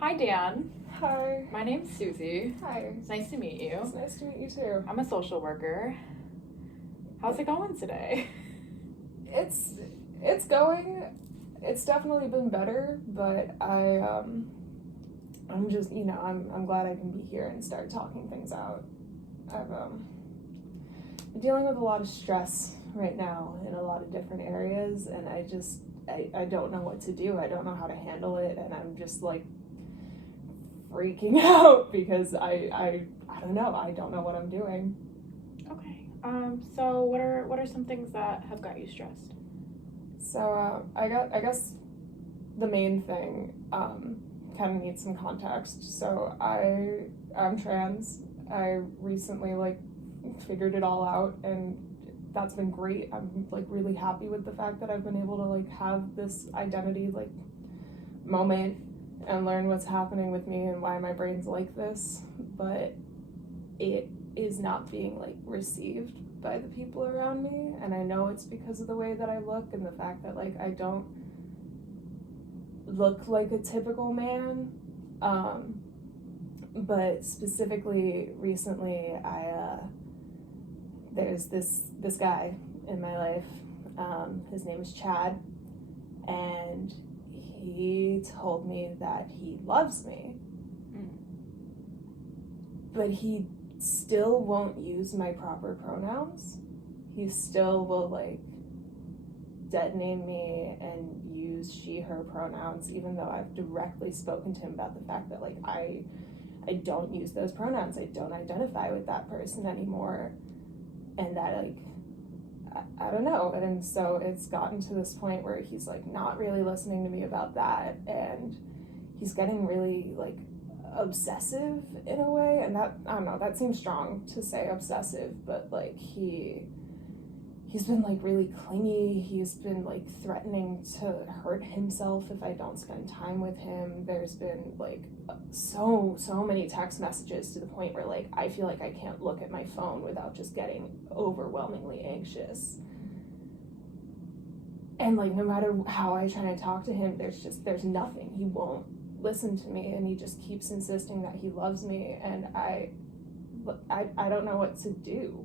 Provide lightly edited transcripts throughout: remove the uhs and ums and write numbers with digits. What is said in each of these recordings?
Hi, Dan. Hi. My name's Susie. Hi. It's nice to meet you. It's nice to meet you too. I'm a social worker. How's it going today? It's going. It's definitely been better, but I'm just, I'm glad I can be here and start talking things out. I've been dealing with a lot of stress right now in a lot of different areas, and I don't know what to do. I don't know how to handle it, and I'm just like freaking out because I don't know. I don't know what I'm doing. Okay. So what are some things that have got you stressed? So I guess the main thing kind of needs some context. So I'm trans. I recently figured it all out, and that's been great. I'm really happy with the fact that I've been able to have this identity moment and learn what's happening with me and why my brain's like this, but it is not being received by the people around me, and I know it's because of the way that I look and the fact that I don't look like a typical man, but specifically recently there's this guy in my life. His name is Chad, and he told me that he loves me, but he still won't use my proper pronouns. He still will dead name me and use she, her pronouns, even though I've directly spoken to him about the fact that I don't use those pronouns. I don't identify with that person anymore, and that I don't know. And so it's gotten to this point where he's not really listening to me about that, and he's getting really obsessive in a way, and that, I don't know, that seems strong to say obsessive, but he's been really clingy. He's been threatening to hurt himself if I don't spend time with him. There's been so many text messages to the point where I feel I can't look at my phone without just getting overwhelmingly anxious. And no matter how I try to talk to him, there's nothing. He won't listen to me, and he just keeps insisting that he loves me, and I don't know what to do.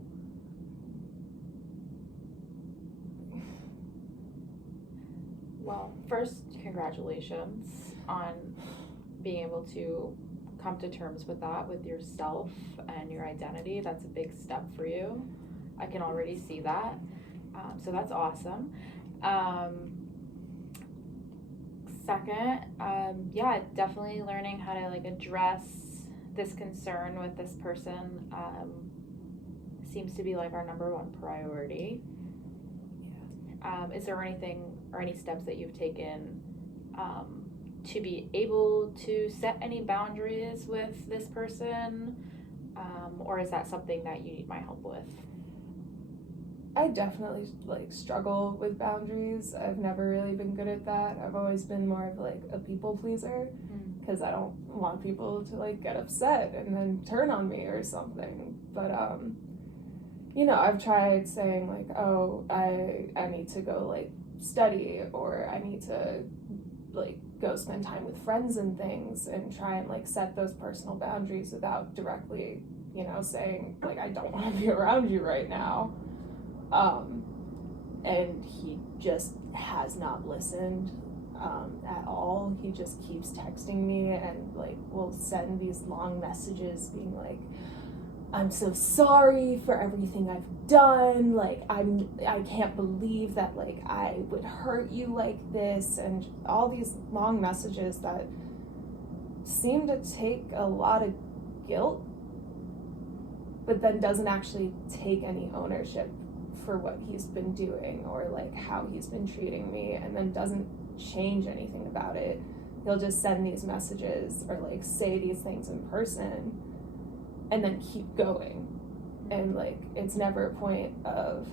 Well, first, congratulations on being able to come to terms with that, with yourself and your identity. That's a big step for you. I can already see that. So that's awesome. Second, definitely learning how to address this concern with this person seems to be our number one priority. Is there anything or any steps that you've taken to be able to set any boundaries with this person, or is that something that you need my help with? I definitely struggle with boundaries. I've never really been good at that. I've always been more of a people pleaser, because I don't want people to get upset and then turn on me or something. But I've tried saying I need to go study, or I need to go spend time with friends and things, and try and set those personal boundaries without directly saying I don't want to be around you right now. And he just has not listened at all. He just keeps texting me and will send these long messages being I'm so sorry for everything I've done. I can't believe that I would hurt you like this, and all these long messages that seem to take a lot of guilt, but then doesn't actually take any ownership for what he's been doing or how he's been treating me, and then doesn't change anything about it. He'll just send these messages or say these things in person and then keep going, and it's never a point of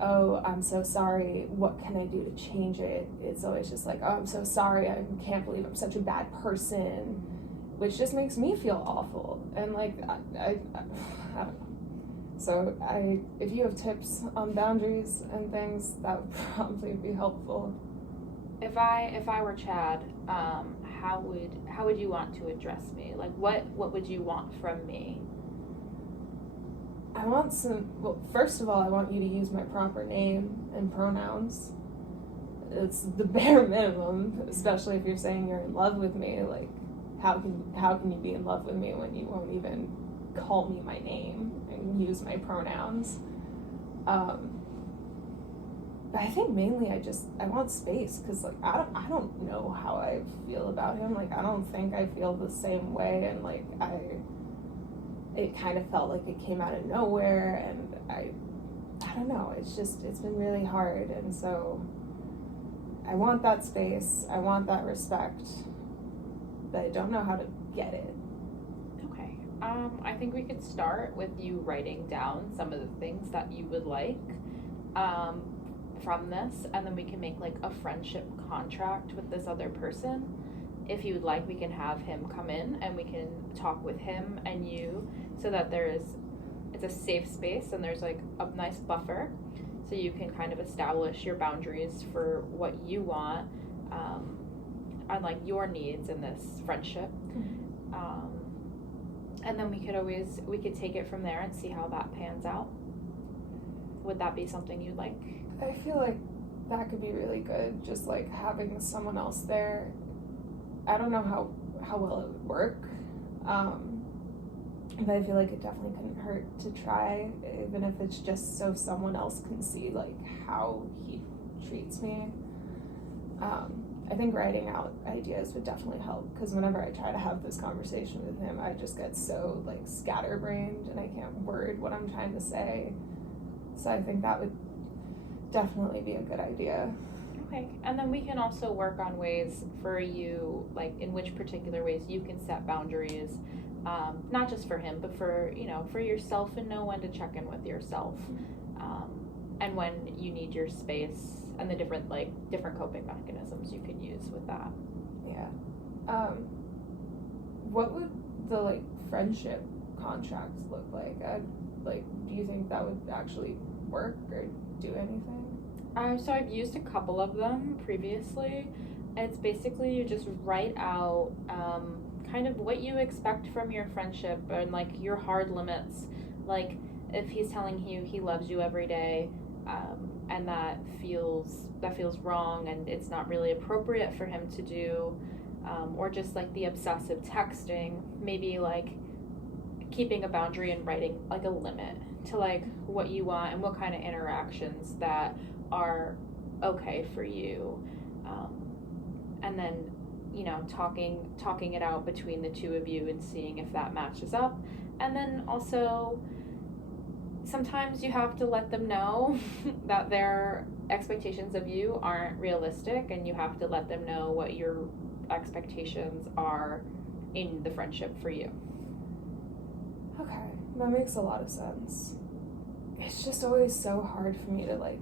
oh, I'm so sorry, what can I do to change it? It's always just oh, I'm so sorry, I can't believe I'm such a bad person, which just makes me feel awful. And I don't know. So if you have tips on boundaries and things, that would probably be helpful. If I were Chad, how would you want to address me? Like, what would you want from me? I want well, first of all, I want you to use my proper name and pronouns. It's the bare minimum, especially if you're saying you're in love with me. Like, how can you be in love with me when you won't even call me my name and use my pronouns? But I think mainly I want space, because like I don't know how I feel about him. Like, I don't think I feel the same way, and like it kind of felt like it came out of nowhere, and I don't know. It's been really hard, and so I want that space. I want that respect, but I don't know how to get it. Okay. I think we could start with you writing down some of the things that you would like from this, and then we can make like a friendship contract with this other person. If you would like, we can have him come in and we can talk with him and you, so that it's a safe space and there's like a nice buffer, so you can kind of establish your boundaries for what you want, on like your needs in this friendship. And then we could take it from there and see how that pans out. Would that be something you'd like? I feel like that could be really good, just like having someone else there. I don't know how well it would work, but I feel like it definitely couldn't hurt to try, even if it's just so someone else can see like how he treats me. I think writing out ideas would definitely help, because whenever I try to have this conversation with him, I just get so like scatterbrained and I can't word what I'm trying to say. So I think that would definitely be a good idea. Okay, and then we can also work on ways for you, like in which particular ways you can set boundaries, not just for him, but for yourself, and know when to check in with yourself, and when you need your space, and the different coping mechanisms you could use with that. Yeah. What would the like friendship contracts look like? Do you think that would actually work or do anything? So I've used a couple of them previously. It's basically you just write out kind of what you expect from your friendship, and like your hard limits. Like if he's telling you he loves you every day, and that feels wrong and it's not really appropriate for him to do, or just like the obsessive texting, maybe like keeping a boundary and writing like a limit to like what you want and what kind of interactions that are okay for you, and then talking it out between the two of you and seeing if that matches up. And then also sometimes you have to let them know that their expectations of you aren't realistic, and you have to let them know what your expectations are in the friendship for you. Okay, that makes a lot of sense. It's just always so hard for me to like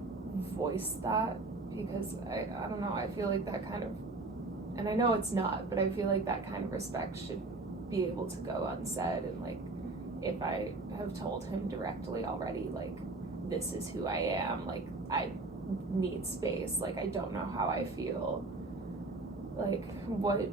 voice that, because I don't know, I feel like that kind of, and I know it's not, but I feel like that kind of respect should be able to go unsaid. And like if I have told him directly already, like this is who I am, like I need space, like I don't know how I feel, like what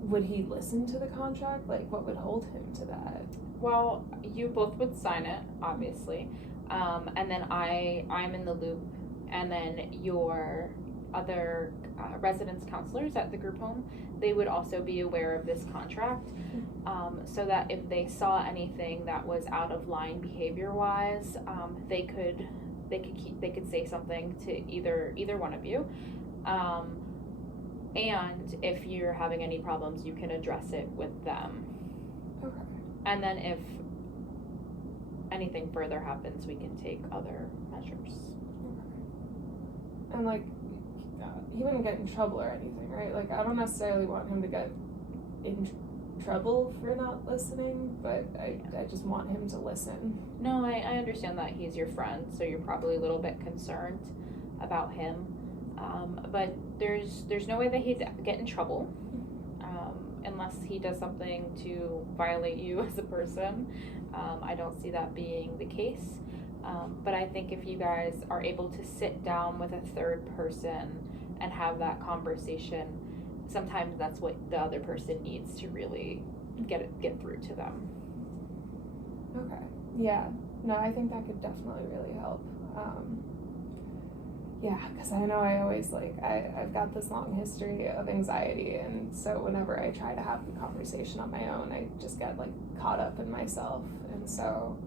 would he listen to the contract? Like what would hold him to that? Well, you both would sign it, obviously, and then I'm in the loop, and then your other residence counselors at the group home, they would also be aware of this contract, so that if they saw anything that was out of line behavior-wise, they could say something to either one of you, and if you're having any problems, you can address it with them. Okay. And then if anything further happens, we can take other measures. Okay. And like, he wouldn't get in trouble or anything, right? Like, I don't necessarily want him to get in trouble for not listening, but I just want him to listen. No, I understand that he's your friend, so you're probably a little bit concerned about him. But there's no way that he'd get in trouble. Unless he does something to violate you as a person. I don't see that being the case. But I think if you guys are able to sit down with a third person and have that conversation, sometimes that's what the other person needs to really get through to them. Okay. Yeah. No, I think that could definitely really help. Yeah, because I know I always I've got this long history of anxiety, and so whenever I try to have the conversation on my own, I just get caught up in myself, and so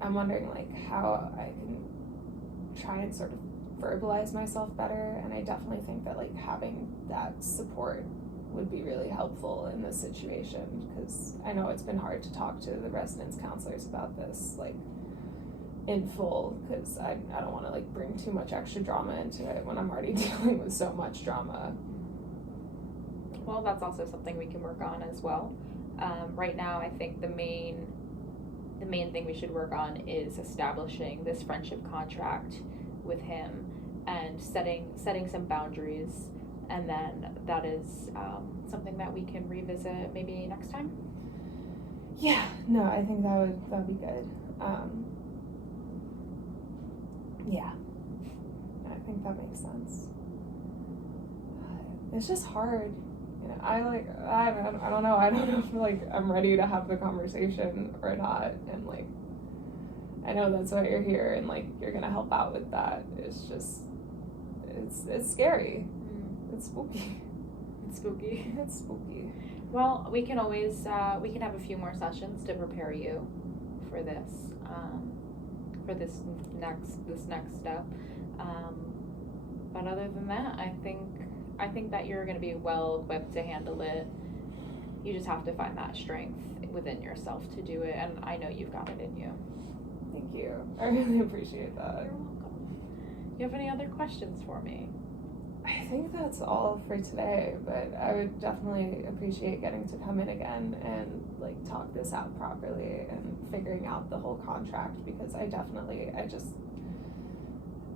I'm wondering how I can try and sort of verbalize myself better, and I definitely think that having that support would be really helpful in this situation, because I know it's been hard to talk to the residence counselors about this in full, because I don't want to bring too much extra drama into it when I'm already dealing with so much drama. Well, that's also something we can work on as well. Right now, I think the main thing we should work on is establishing this friendship contract with him and setting some boundaries, and then that is something that we can revisit maybe next time. Yeah, no, I think that would be good. Yeah, I think that makes sense. It's just hard, I don't know. I don't know if I'm ready to have the conversation or not, and I know that's why you're here, and you're gonna help out with that. It's just it's scary. It's spooky. It's spooky. It's spooky. Well, we can always we can have a few more sessions to prepare you for this next step. But other than that, I think that you're going to be well equipped to handle it. You just have to find that strength within yourself to do it, and I know you've got it in you. Thank you. I really appreciate that. You're welcome. You have any other questions for me? I think that's all for today, but I would definitely appreciate getting to come in again and talk this out properly and figuring out the whole contract, because I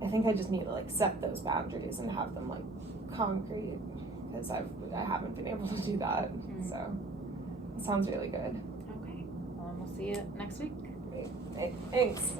think I just need to set those boundaries and have them concrete, because I haven't been able to do that. Mm-hmm. So it sounds really good. Okay. Well, we'll see you next week. Great. Thanks.